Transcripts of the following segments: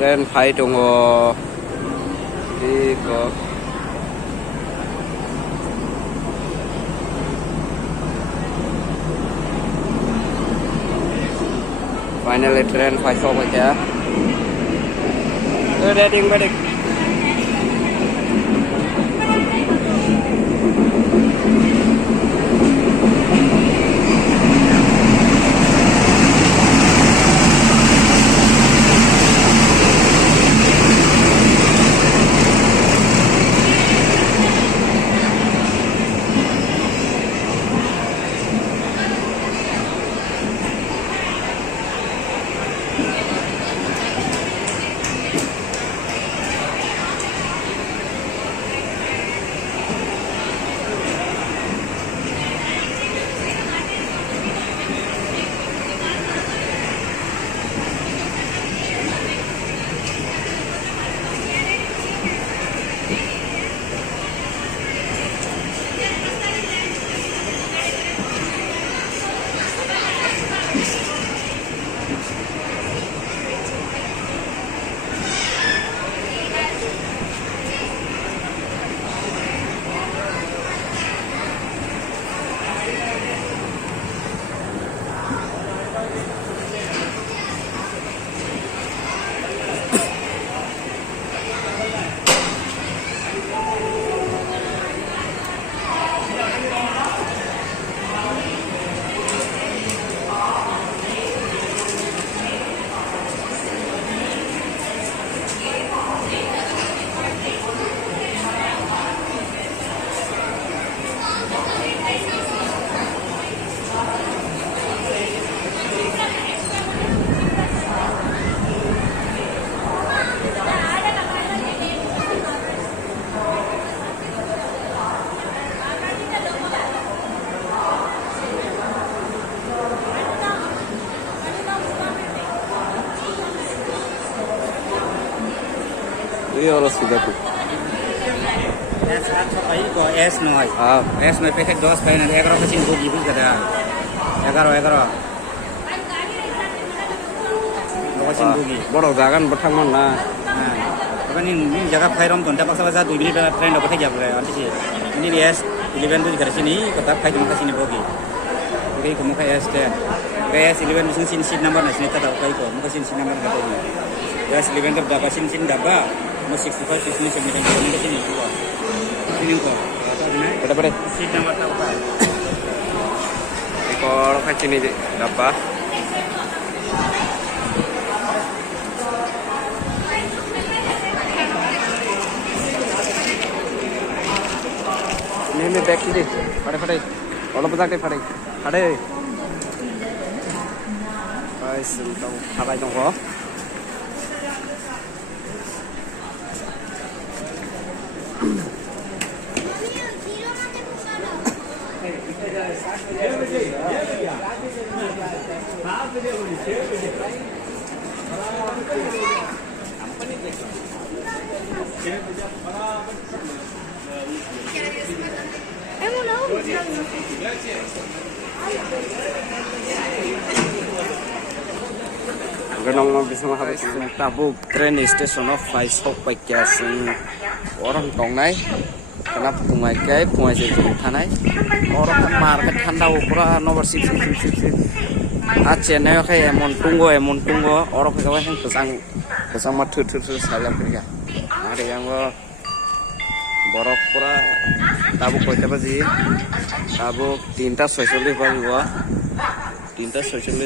Tren fai dongo. Iko. Finally tren fai so aja. Udah ding balik. Ini orang sudah tu. Es atau bayi ko es noy. Es noy paket 10 pakai nanti 11 kecil bogi bus kada. 11. Kecil bogi. Borok jangan bertanggung na. Bukan ini jaga fairom tuh. Tapi pasal 2 minit train dapat aja boleh. Nanti sih. Ini es 11 tu di sini. Kata fai cuma kasih ni bogi. Oke, kamu kayak es deh. Kayak es 11 di sini seat number nasi neta tahu kayak ko. Muka seat number kata ini. Es 11 tu dapat seat dapat. 65 sini sebenarnya ini sini juga. Ini kok. Pada. Seat number tahu apa? Iko orang kecil ni dapat. Ini back sini. Pada. Kalau betul pada. Guys, tahu apa itu kok? Ganong bisa mahabis Tabuk train station of Faisok Paikasing orang tong nai kenapa pungai kai pungai jadi tanai orang kan market tanda ukura nomor 6 Aceh kayak emon tunggu orang kau yang pesang matu salam kerja ada yang borok pura Tabuk kau apa sih Tabuk 346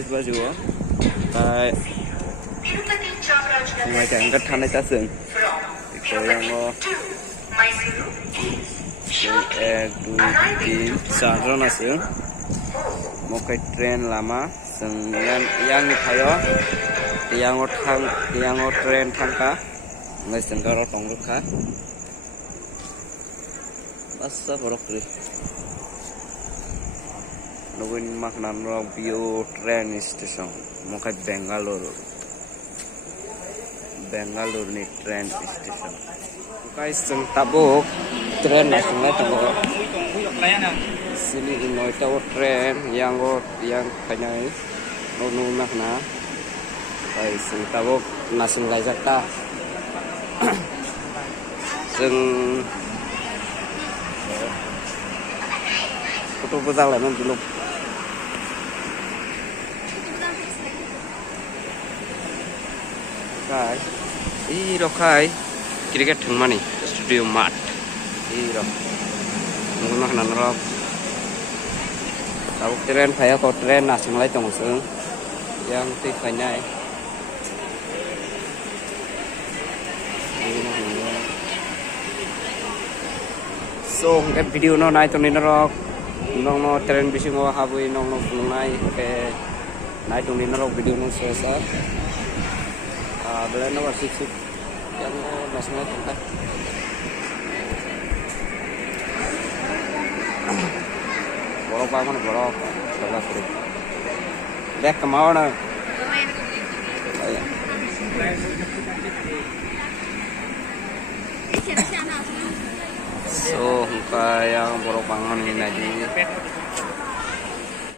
baju kayak pungai jangkat tanai taseng itu yang 1, 2, 3 4 nasi mau ke tren lama yang ni kayo yang tren tangka ngai sengkar otong luka basa borok deh nungguin makanan view train station mau ke Bangalore nih train station guys Tabuk tren nasional tunggu sini inoy tahu tren yang kanyai nuna na guys Tabuk nasing laijak ta जों फट'बो जालायमोन bill' Kai, iro kai, kira-kira mana studio mat, iro, mungkin makanan rock, tahu tren kayak kau tren nasi mulai tongseng, yang tipenya, so video no naik tuh nih rock, no tren bisa mau habis no naik, ke naik tuh nih rock video no selesai. Belen nomor 6 yang nasional tempat borok bangun borok sebelah kiri dek kemana so yang borok bangun ini lagi